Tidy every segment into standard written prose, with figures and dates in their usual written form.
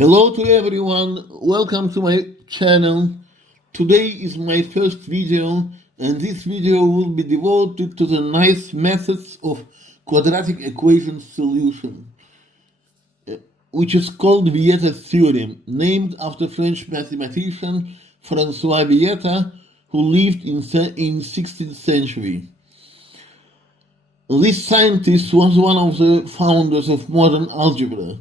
Hello to everyone, welcome to my channel. Today is my first video and this video will be devoted to the nice methods of quadratic equation solution, which is called Vieta's theorem, named after French mathematician François Vieta, who lived in 16th century. This scientist was one of the founders of modern algebra.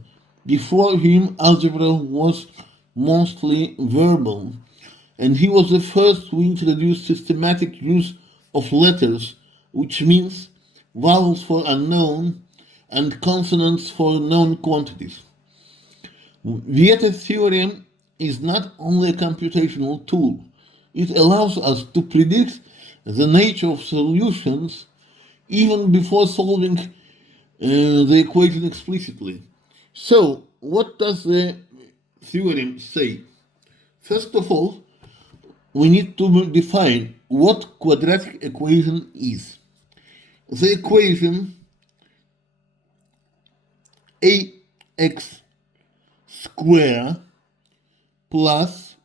Before him, algebra was mostly verbal, and he was the first to introduce systematic use of letters, which means vowels for unknown and consonants for known quantities. Vieta's theorem is not only a computational tool, it allows us to predict the nature of solutions even before solving the equation explicitly. So, what does the theorem say? First of all, we need to define what quadratic equation is. The equation ax squared plus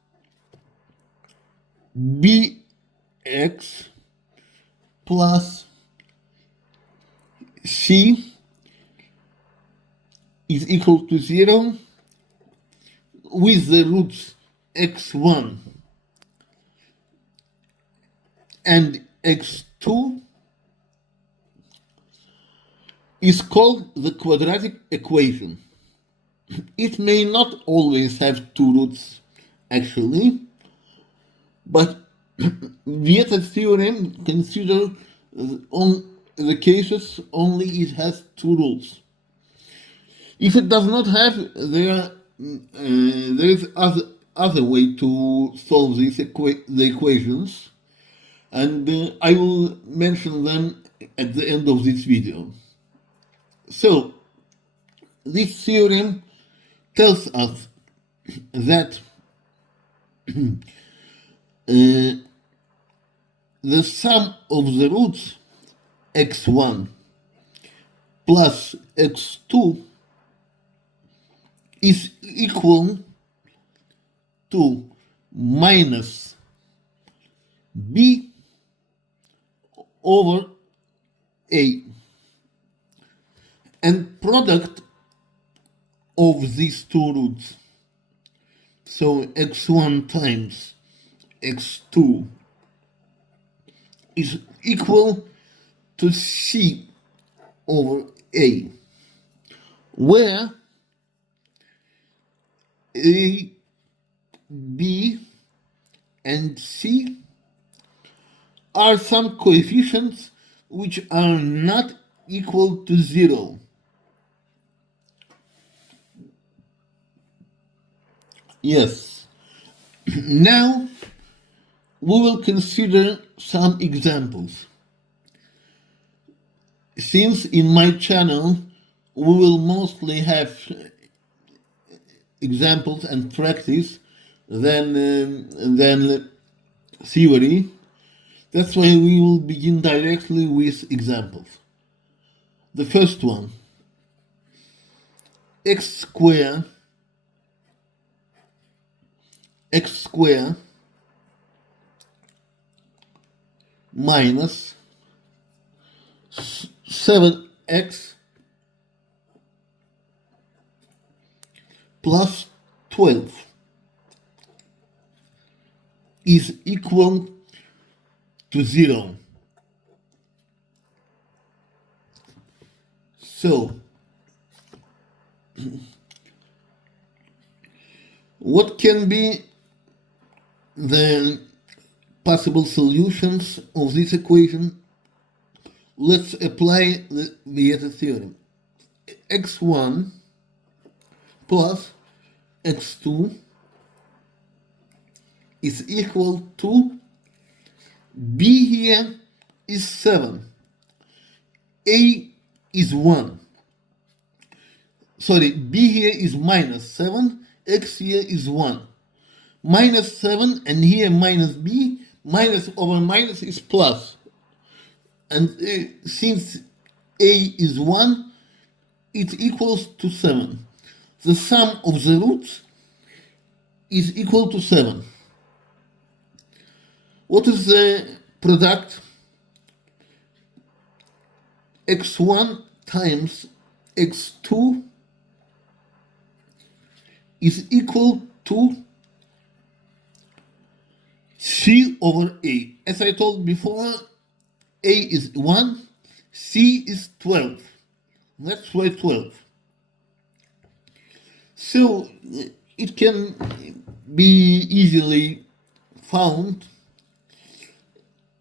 bx plus c is equal to 0 with the roots x1 and x2 is called the quadratic equation. It may not always have two roots, actually, but Vieta's theorem considers on the cases only it has two rules. If it does not have, there is other way to solve the equations, and I will mention them at the end of this video. So, this theorem tells us that the sum of the roots x1 plus x2 is equal to minus b over a, and product of these two roots, so x1 times x2 is equal to c over a, where a, b, and c are some coefficients which are not equal to 0. Yes. Now we will consider some examples. Since in my channel we will mostly have examples and practice than theory, that's why we will begin directly with examples. The first one, x squared minus 7x plus 12 is equal to 0. So, what can be the possible solutions of this equation? Let's apply the Vieta theorem. x1 plus x2 is equal to b here is 7, a is 1. Sorry, b here is minus 7, x here is 1. Minus 7 and here minus b, minus over minus is plus. And since a is 1, it equals to 7. the sum of the roots is equal to 7. What is the product? x1 times x2 is equal to c over a. As I told before, a is 1, c is 12. That's why 12. So it can be easily found,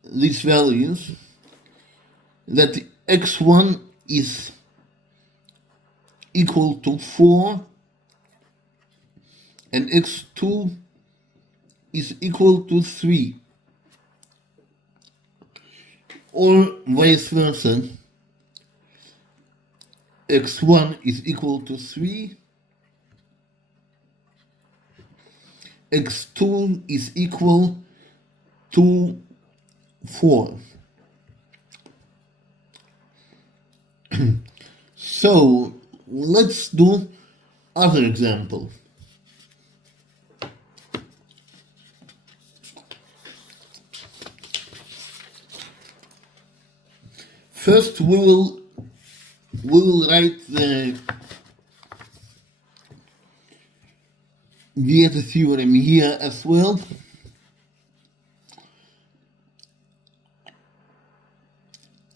these values, that x1 is equal to 4 and x2 is equal to 3, or vice versa. x1 is equal to 3, x2 is equal to 4. So let's do other example. First we will write the Vieta theorem here as well.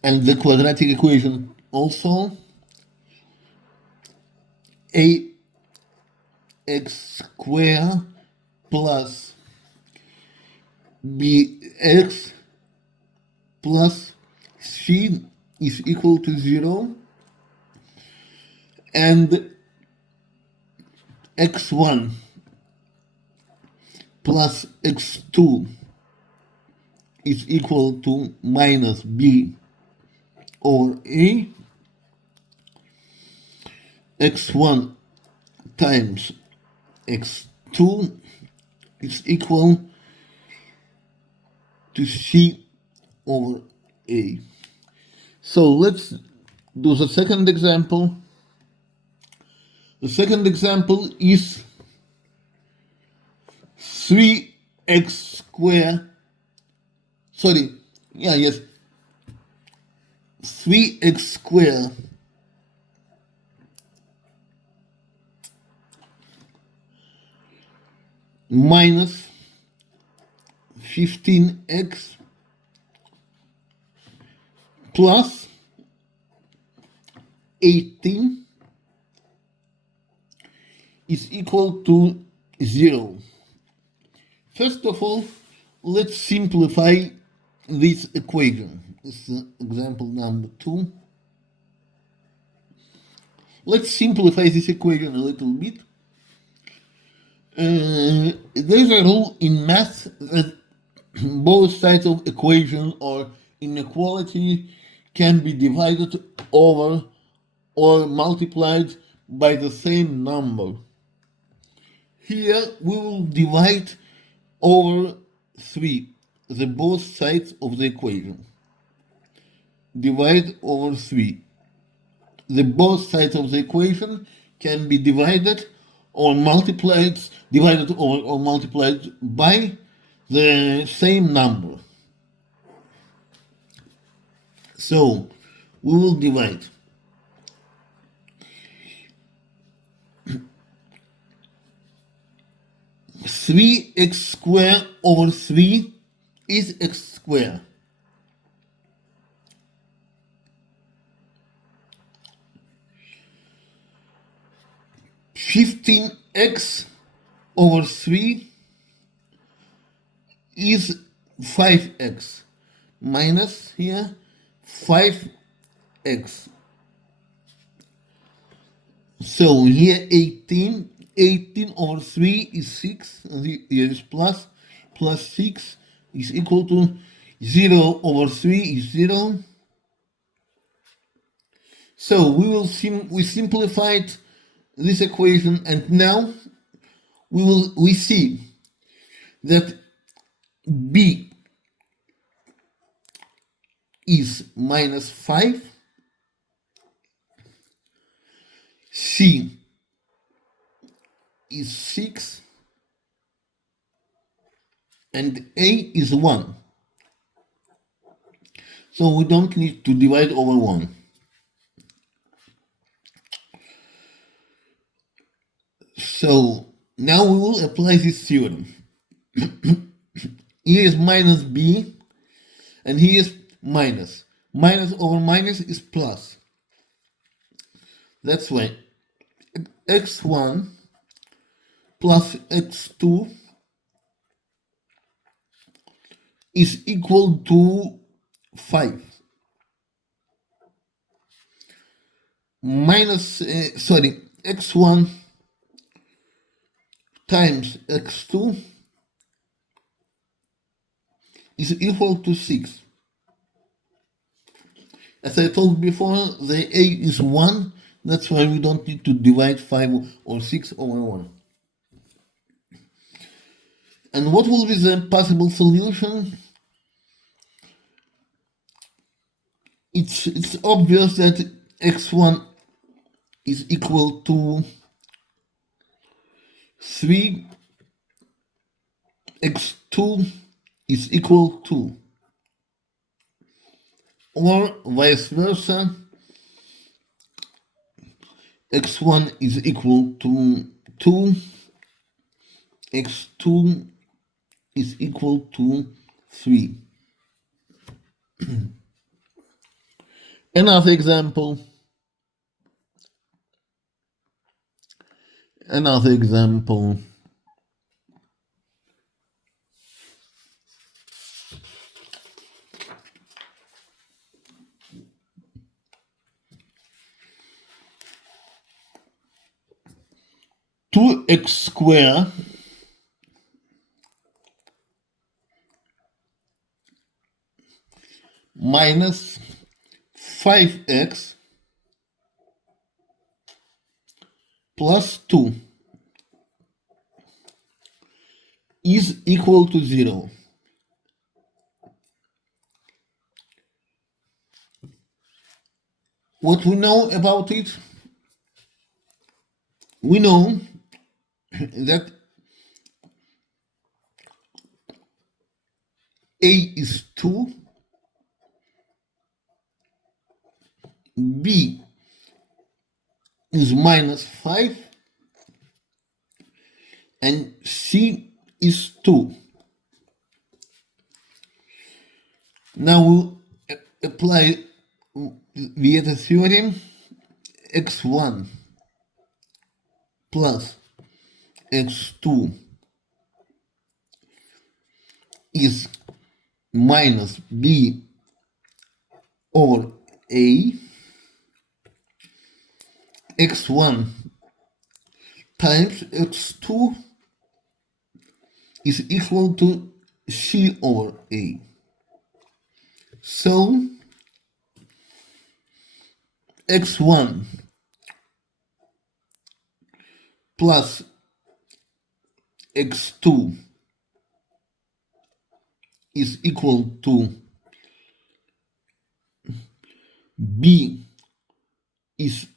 And the quadratic equation also. Ax squared plus bx plus c is equal to 0, and x1 plus x2 is equal to minus b over a. x1 times x2 is equal to c over a. So let's do the second example. The second example is 3x squared, 3x squared minus 15x plus 18 is equal to 0. First of all, let's simplify this equation. This is example number 2. Let's simplify this equation a little bit. There's a rule in math that both sides of equation or inequality can be divided over or multiplied by the same number. Here we will divide over 3, the both sides of the equation. Divide over 3. The both sides of the equation can be divided or multiplied, divided over or multiplied by the same number. So we will divide 3x squared over 3 is x squared. (15x over 3 is 5x, minus here 5x. So here 18 over 3 is 6, and here is plus 6 is equal to 0 over 3 is 0. So we simplified this equation, and now we see that b is minus 5, c is 6 and a is 1. So we don't need to divide over 1. So now we will apply this theorem. Here is minus b and here is minus. Minus over minus is plus. That's why x1 plus x2 is equal to 5. X1 times x2 is equal to 6. As I told before, the a is 1, that's why we don't need to divide 5 or 6 over 1. And what will be the possible solution? It's obvious that x1 is equal to 3, x2 is equal to, or vice versa, x1 is equal to 2, x2 is equal to 3. Another example. 2x squared minus 5x plus 2 is equal to 0. What we know about it? We know that a is 2, b is minus 5, and c is 2. Now we'll apply the theorem. X1 plus x2 is minus b over a. X1 times x2 is equal to c over a. So x1 plus x2 is equal to b is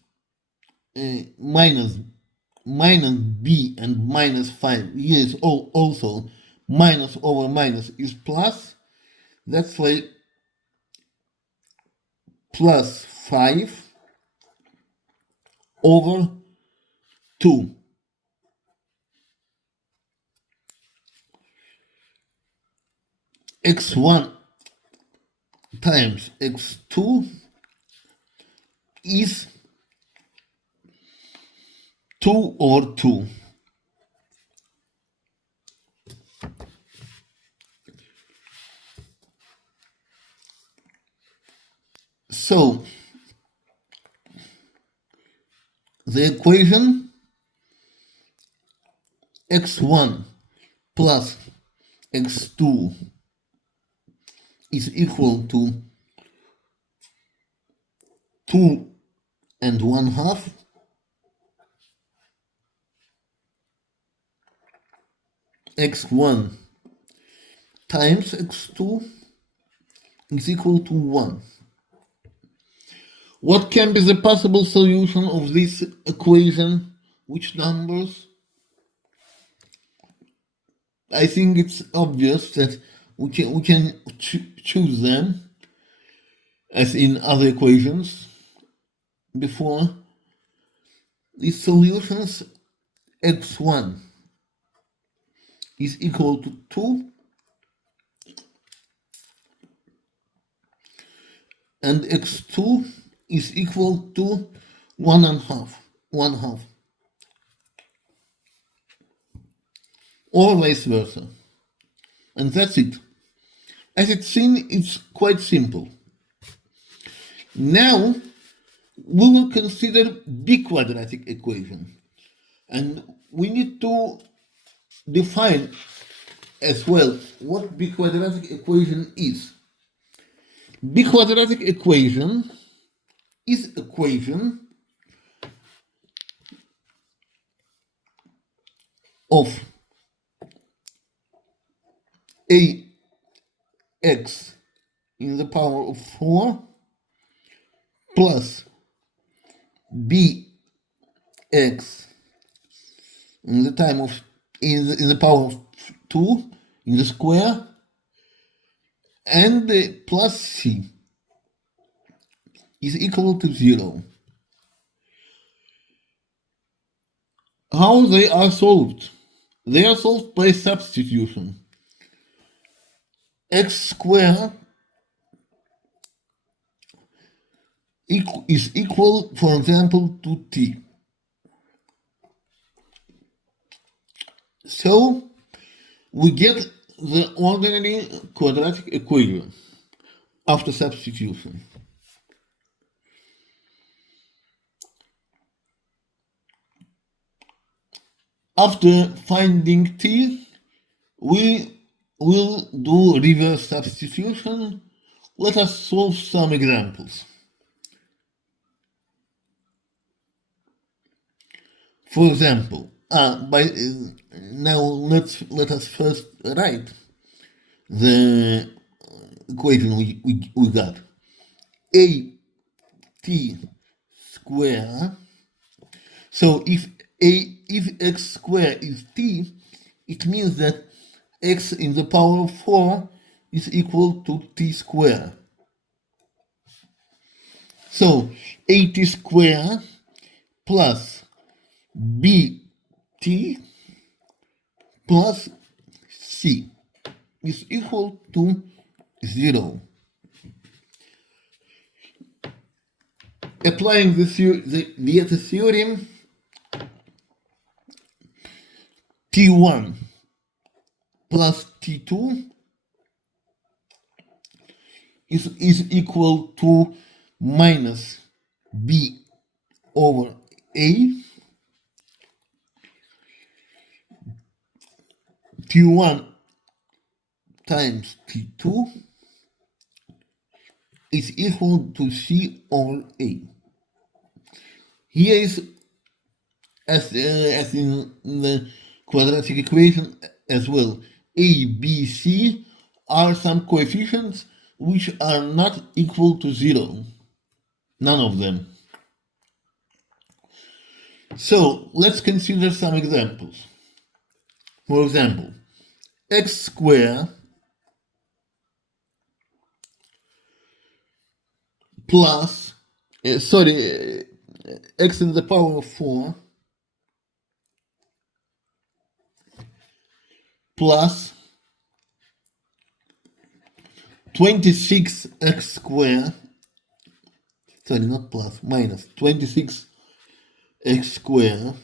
minus b and minus 5. Here is also minus over minus is plus. That's why plus 5 over 2. X1 times x2 is 2 over 2. So the equation x1 plus x2 is equal to 2 and 1/2 x1 times x2 is equal to 1. What can be the possible solution of this equation? Which numbers? I think it's obvious that we can choose them as in other equations before. The solutions x1 is equal to 2 and x2 is equal to 1 half, or vice versa. And that's it. As it's seen, it's quite simple. Now we will consider biquadratic equation, and we need to define as well what biquadratic equation is. Biquadratic equation is equation of ax in the power of 4 plus bx in the power of 2 in the square, and plus c is equal to 0. How they are solved? They are solved by substitution. X squared is equal, for example, to t. So we get the ordinary quadratic equation after substitution. After finding t, we will do reverse substitution. Let us solve some examples. For example, now let us first write the equation we got. A t square. So if x squared is t, it means that x in the power of 4 is equal to t squared. So at squared plus bt plus c is equal to 0. Applying the Vieta theorem, t1 plus t2 is equal to minus b over a. T1 times t2 is equal to c over a. Here is, as in the quadratic equation as well, a, b, c are some coefficients which are not equal to 0. None of them. So let's consider some examples. For example, x squared plus, x in the power of 4 plus 26x squared, not plus, minus 26x squared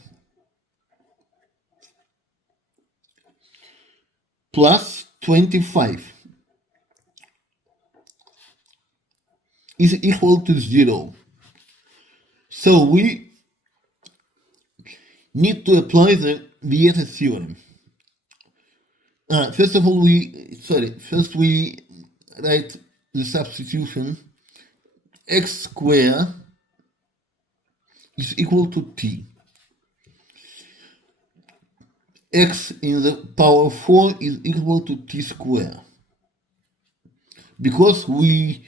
plus 25 is equal to 0. So we need to apply the Vieta theorem. First of all, we write the substitution. X squared is equal to t. X in the power of 4 is equal to t squared. Because we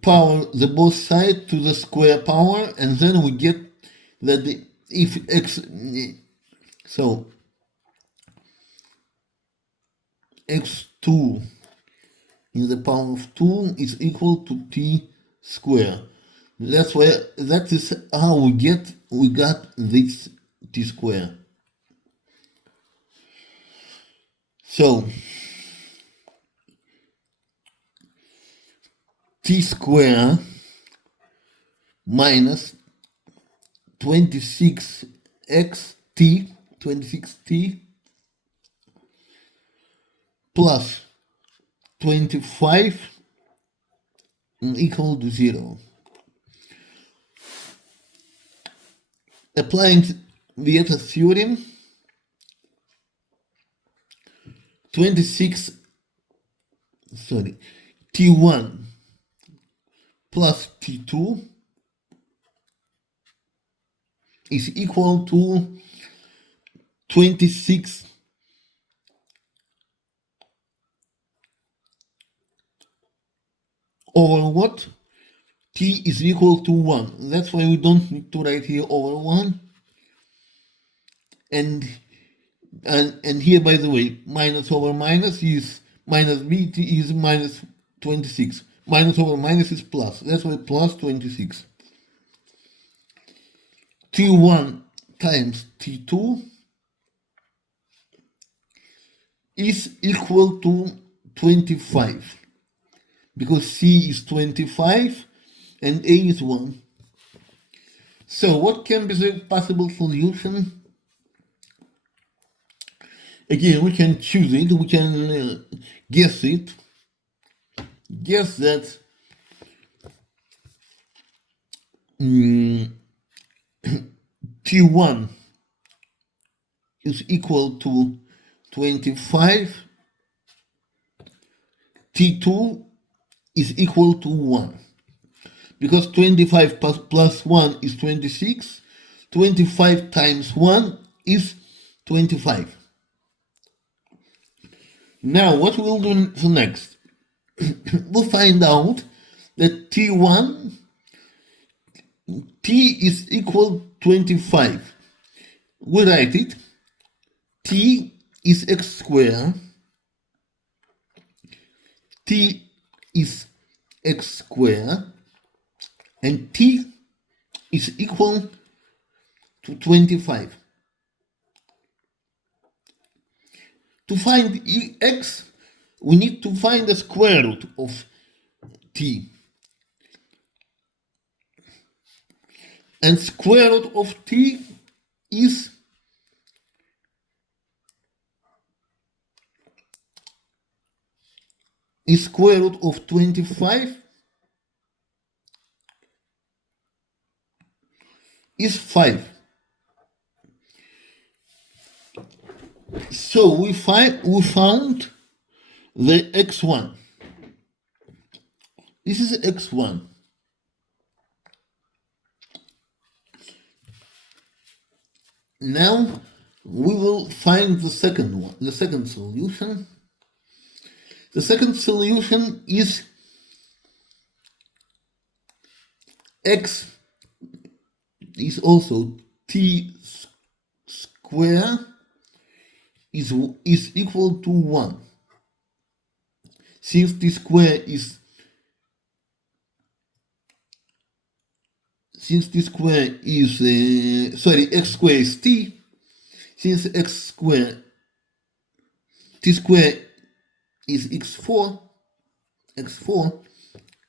power the both sides to the square power, and then we get that if x, so x2 in the power of 2 is equal to t squared. That is how we got this t squared. So t squared minus 26t plus 25 equal to 0. Applying Vieta theorem, t1 plus t2 is equal to 26 over what? T is equal to 1. That's why we don't need to write here over 1. And here, by the way, minus over minus is minus b, t is minus 26. Minus over minus is plus. That's why plus 26. T1 times T2 is equal to 25. Because C is 25 and A is 1. So what can be the possible solution? Again, we can choose it, we can guess it. Guess that T1 is equal to 25, T2 is equal to 1. Because 25 plus 1 is 26, 25 times 1 is 25. Now, what we'll do next? We'll find out that T1, T is equal to 25. We write it. T is x squared. T is x squared. And T is equal to 25. To find x, we need to find the square root of t. And square root of t is square root of 25 is 5. So we found the x1. This is x1. Now we will find the second one, the second solution. The second solution is x is also t square is equal to 1. Since t square is x square is t, since t square is x4,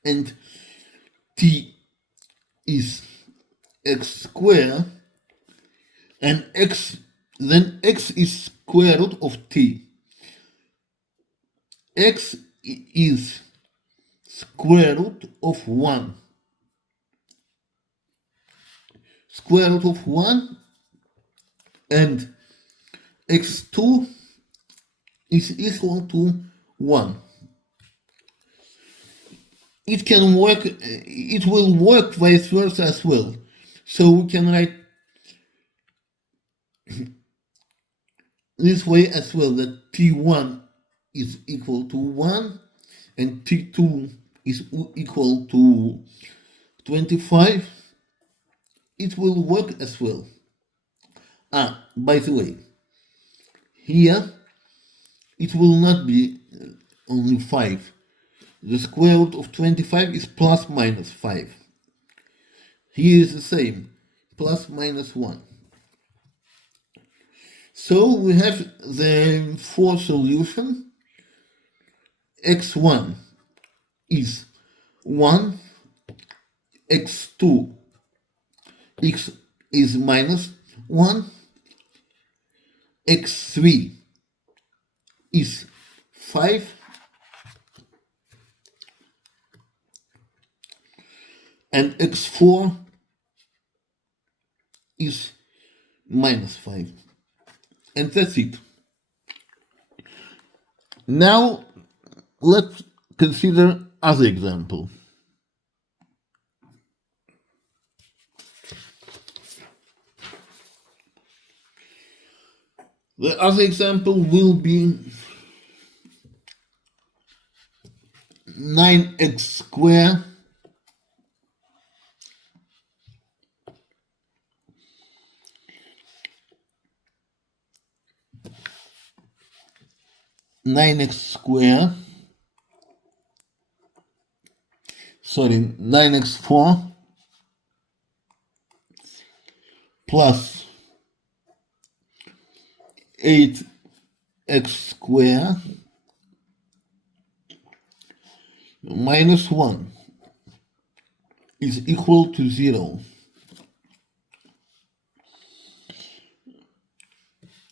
and t is x square, and then x is square root of t. X is square root of 1. Square root of 1, and x2 is equal to 1. It can work, it will work vice versa as well. So we can write this way as well, that t1 is equal to 1 and t2 is equal to 25. It will work as well. By the way, here it will not be only 5. The square root of 25 is plus minus 5. Here is the same, plus minus 1. So we have the fourth solution. x1 is 1, x2 x is minus 1, x3 is 5, and x4 is minus 5. And that's it. Now let's consider other example. The other example will be 9x squared sorry, 9x4 plus 8x squared minus 1 is equal to 0.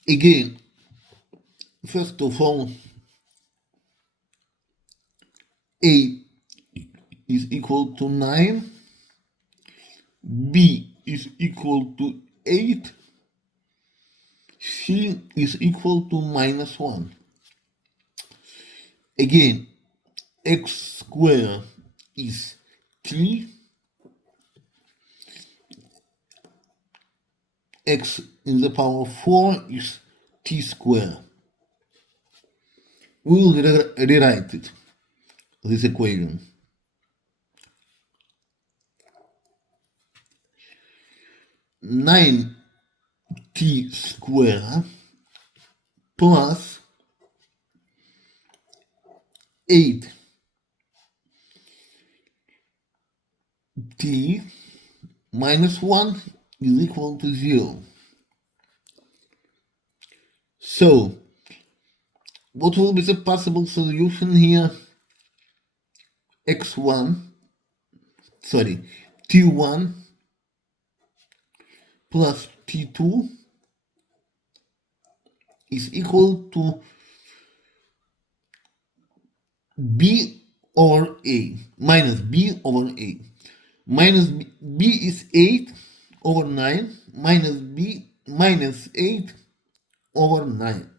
Again, first of all, A is equal to 9, B is equal to 8, C is equal to minus 1. Again, x squared is 3, x in the power 4 is t squared. We will rewrite it, this equation. Nine t squared plus 8 t minus 1 is equal to 0. So, what will be the possible solution here? T1 plus T2 is equal to B over A, minus B over A. Minus B is 8 over 9, minus B minus 8 over 9.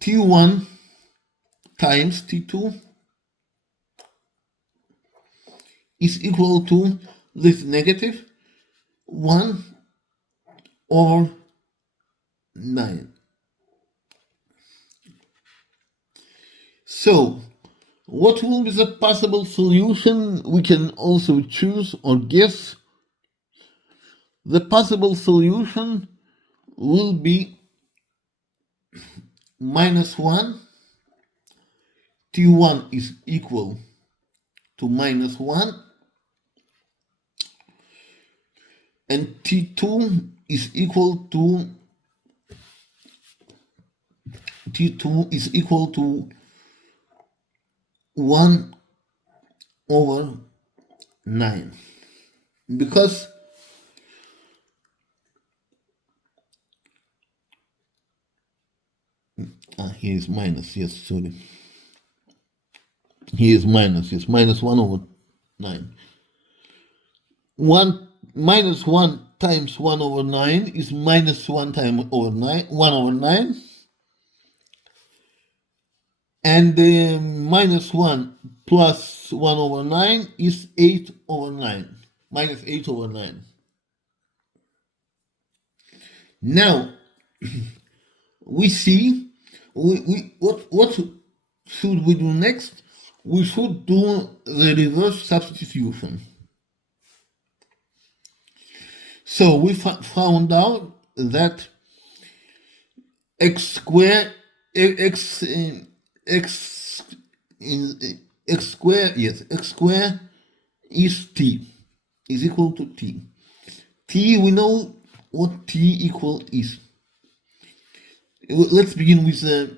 T1 times T2 is equal to this negative 1 over 9. So, what will be the possible solution? We can also choose or guess. The possible solution will be minus 1. T1 is equal to minus 1. And T2 is equal to 1 over 9. Because here is minus, yes, sorry. Here is minus, yes, minus 1 over 9. Minus 1 times 1 over 9 is minus 1 times 1 over 9. And minus 1 plus 1 over 9 is 8 over 9. Minus 8 over 9. Now, we see, what should we do next? We should do the reverse substitution. So we found out that x squared x x x squared, yes, x squared is t, is equal to t. T, we know what t equal is. Let's begin with a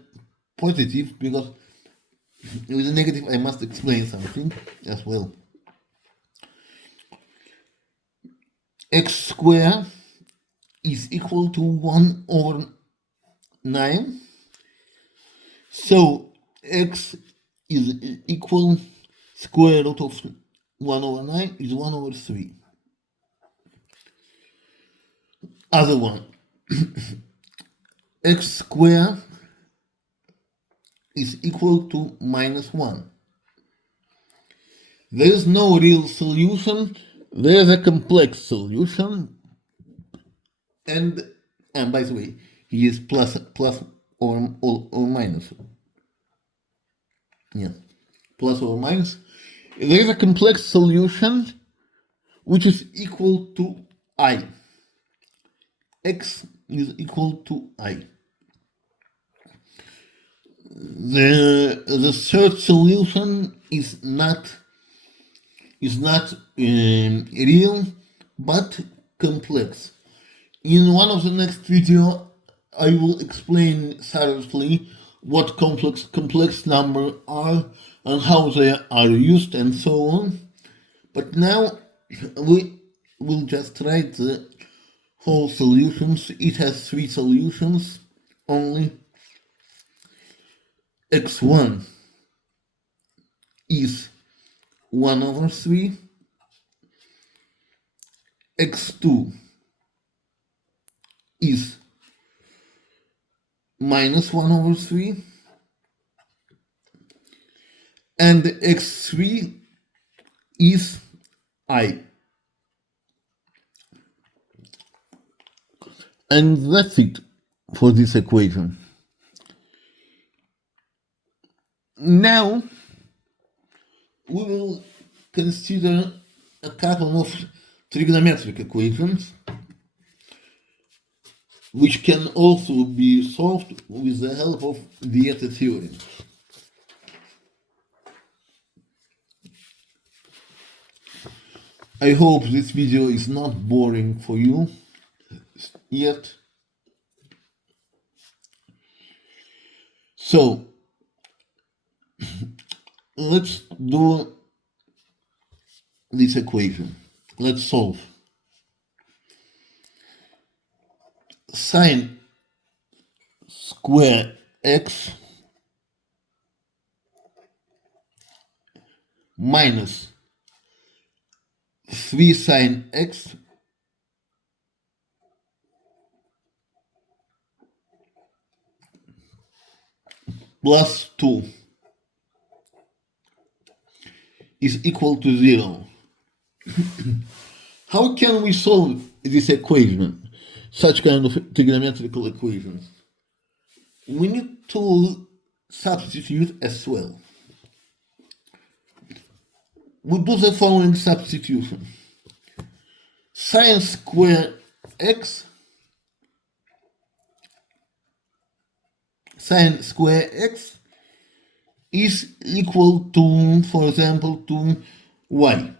positive, because with a negative I must explain something as well. X squared is equal to 1 over 9. So x is equal square root of 1 over 9 is 1 over 3. Other one, x squared is equal to minus 1. There is no real solution, there is a complex solution, and by the way, he is plus or minus. Yeah, plus or minus. There is a complex solution which is equal to I. X is equal to I. The third solution is not real but complex. In one of the next video, I will explain thoroughly what complex numbers are and how they are used and so on. But now we will just write the whole solutions. It has 3 solutions only. X1 is 1 over 3. X2 is minus 1 over 3. And x3 is I. And that's it for this equation. Now we will consider a couple of trigonometric equations which can also be solved with the help of Vieta theorem. I hope this video is not boring for you yet. So let's do this equation. Let's solve. Sine square x minus 3 sine x plus 2 is equal to 0. How can we solve this equation, such kind of trigonometrical equations? We need to substitute as well. We do the following substitution. Sine square x is equal to, for example, to y.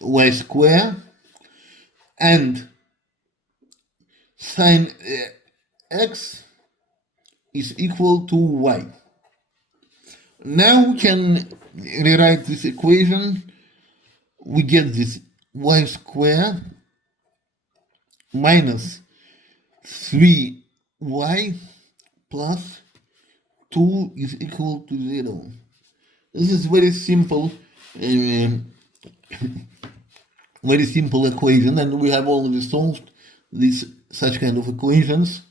Y square, and sine x is equal to y. Now we can rewrite this equation. We get this y square minus 3y plus 2 is equal to 0. This is very simple equation, and we have already solved such kind of equations.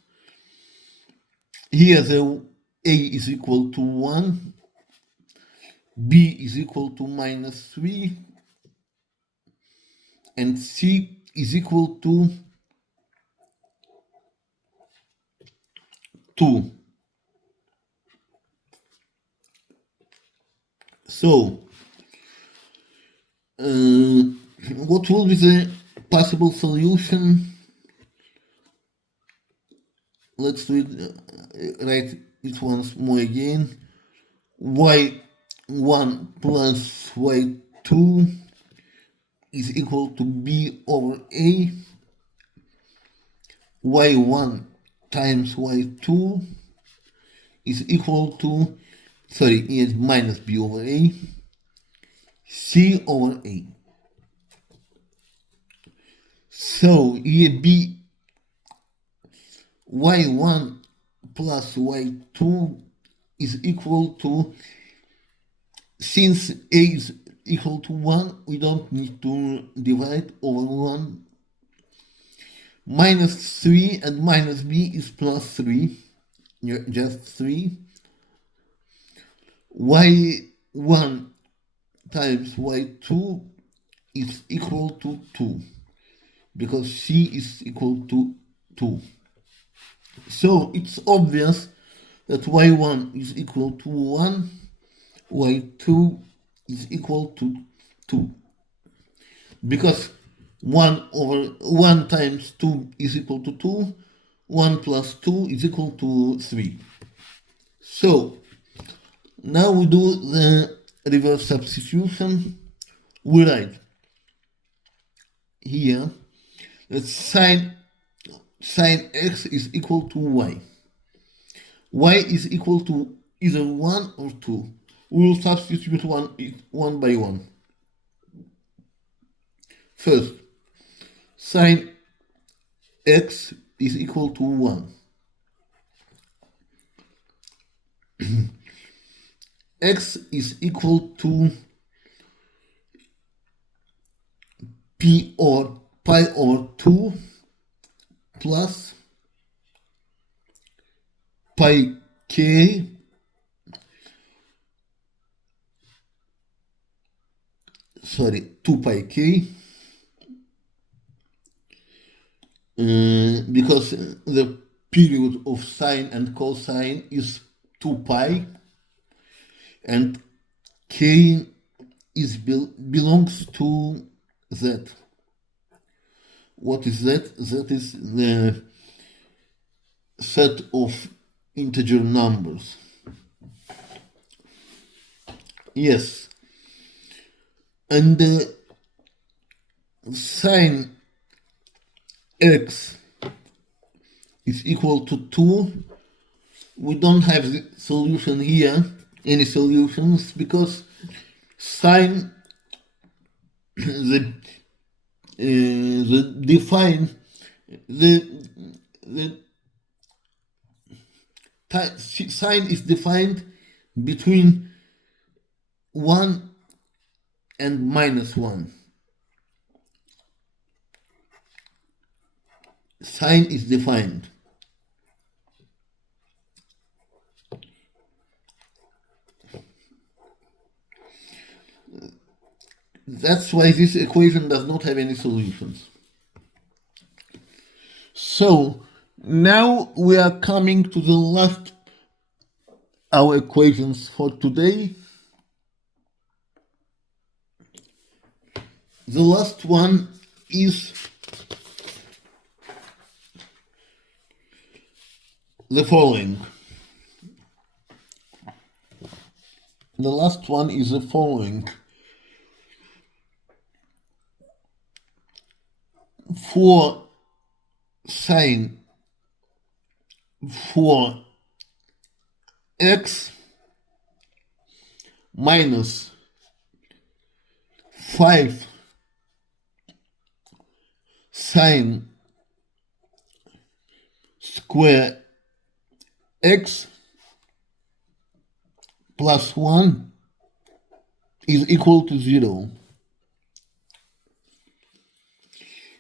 Here the a is equal to 1, b is equal to minus 3, and c is equal to 2. So, what will be the possible solution? Let's do it, write it once more again. y1 plus y2 is equal to b over a. y1 times y2 is equal to, is minus b over a, c over a. So here b, y1 plus y2 is equal to, since a is equal to 1, we don't need to divide over 1. Minus 3 and minus b is plus 3, just 3. y1 times y2 is equal to 2, because c is equal to 2. So it's obvious that y1 is equal to 1, y2 is equal to 2. Because 1 times 2 is equal to 2, 1 plus 2 is equal to 3. So now we do the reverse substitution. We write here that sine x is equal to y. Y is equal to either 1 or 2. We will substitute one by one. First, sine x is equal to 1. X is equal to pi over 2 plus pi k sorry 2 pi k, because the period of sine and cosine is 2 pi, and k belongs to z. What is that? That is the set of integer numbers. Yes. And sine x is equal to 2. We don't have the solution here, any solutions, because sine sine is defined between 1 and minus 1. Sine is defined. That's why this equation does not have any solutions. So now we are coming to the last our equations for today. The last one is the following. The last one is the following. For sine for x minus 5 sine square x plus 1 is equal to 0.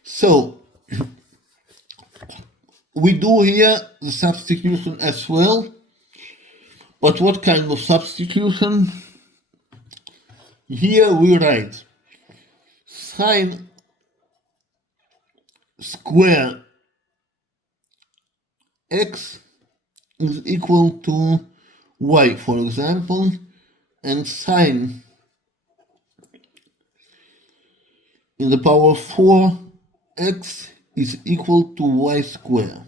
So we do here the substitution as well, but what kind of substitution? Here we write sine square x is equal to y, for example, and sine in the power 4, x is equal to y squared.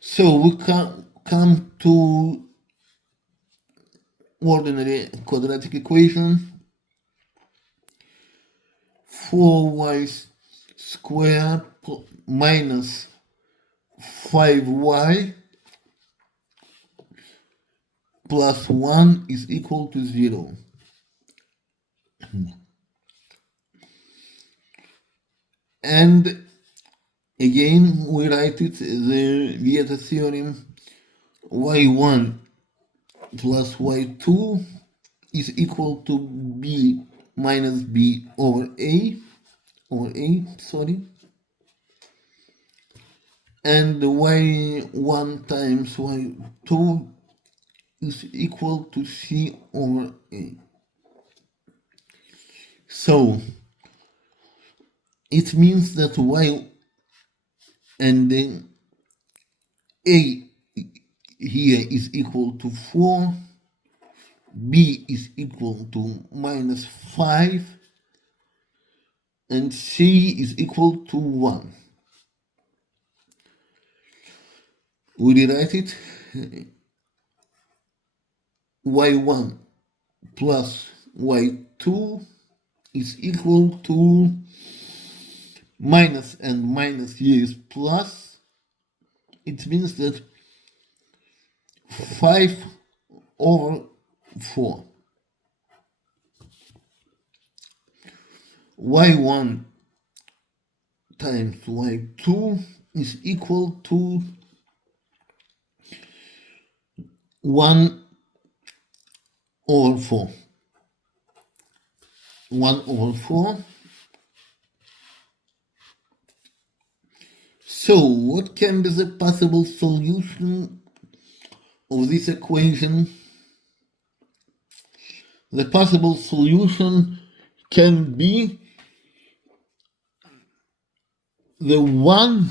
So we come to ordinary quadratic equation. 4y squared minus 5y plus 1 is equal to 0. And again, we write it via the theorem y1 plus y2 is equal to b minus b over a, and y1 times y2 is equal to c over a. So it means that y and then a here is equal to 4, b is equal to minus 5, and c is equal to 1. We rewrite it y1 plus y2 is equal to minus, and minus here is plus. It means that 5 over 4. y1 times y2 is equal to 1 over 4. 1 over 4. So what can be the possible solution of this equation? The possible solution can be the 1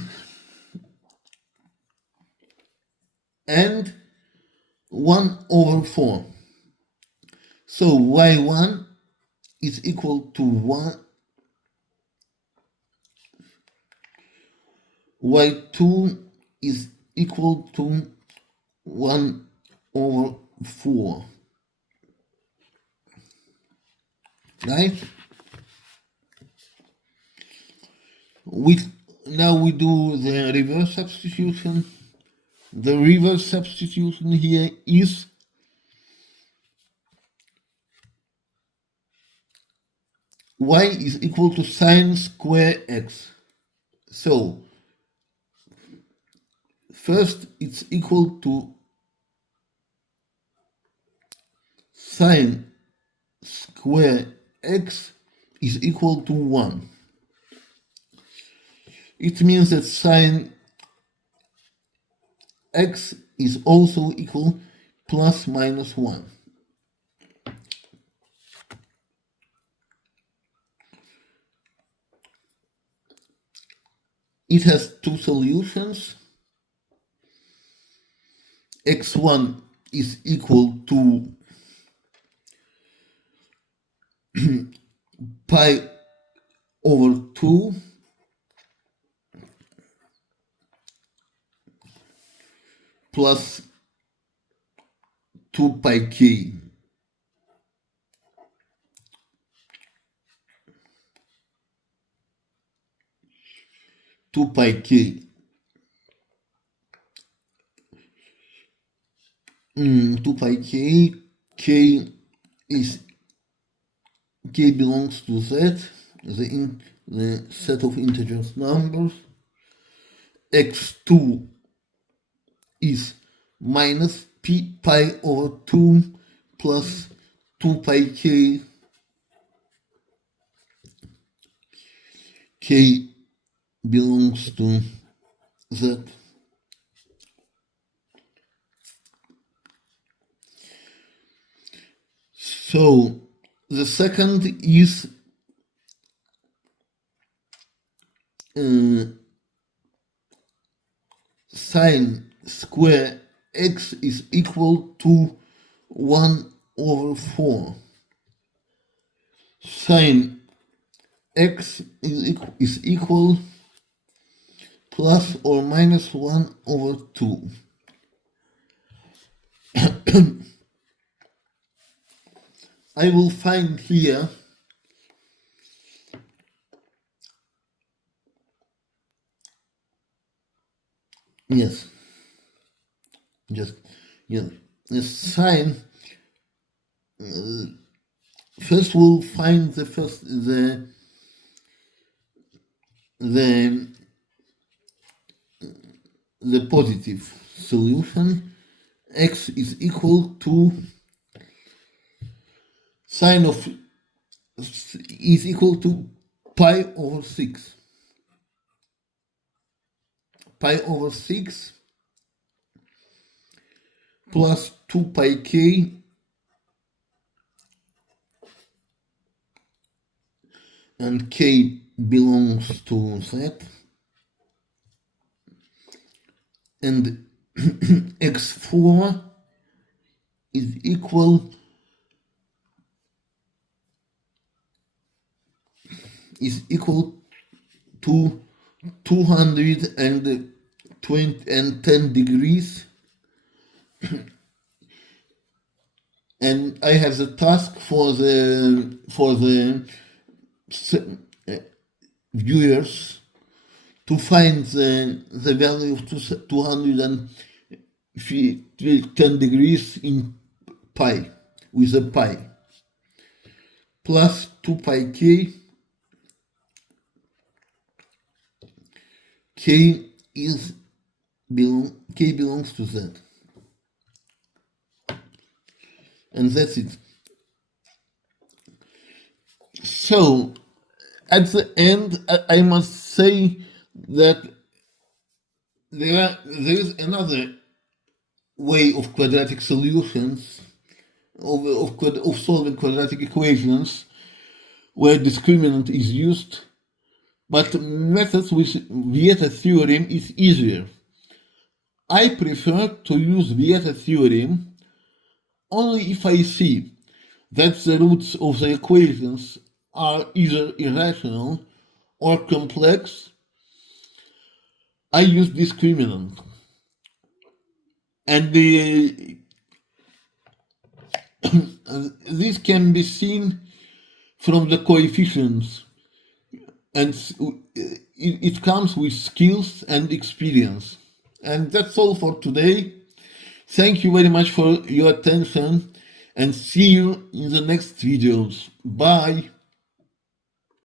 and 1 over 4. So y1 is equal to 1, y2 is equal to 1 over 4. Right? Now we do the reverse substitution. The reverse substitution here is y is equal to sine square x. So first it's equal to sine square x is equal to 1. It means that sine x is also equal plus minus 1. It has two solutions. x1 is equal to pi over 2 plus 2 pi k. Two pi k. 2 pi k. K belongs to z, the set of integers numbers. x2 is minus pi over 2 plus 2 pi k. K belongs to z. So the second is sine square x is equal to 1 over 4. Sine x is equal plus or minus 1 over 2. I will find here yes, just yes, the sine. First, we'll find the the positive solution. X is equal to sine of is equal to pi over 6. Pi over 6 plus 2 pi k and k belongs to z, and x4 is equal to 210 degrees, and I have the task for the viewers to find the value of 210 degrees in pi with a pi, plus 2 pi k. K belongs to z, and that's it. So at the end, I must say that there is another way of quadratic solutions of solving quadratic equations where discriminant is used, but methods with Vieta theorem is easier. I prefer to use Vieta theorem only if I see that the roots of the equations are either irrational or complex. I use discriminant. And this can be seen from the coefficients, and it comes with skills and experience. And that's all for today. Thank you very much for your attention, and see you in the next videos. Bye.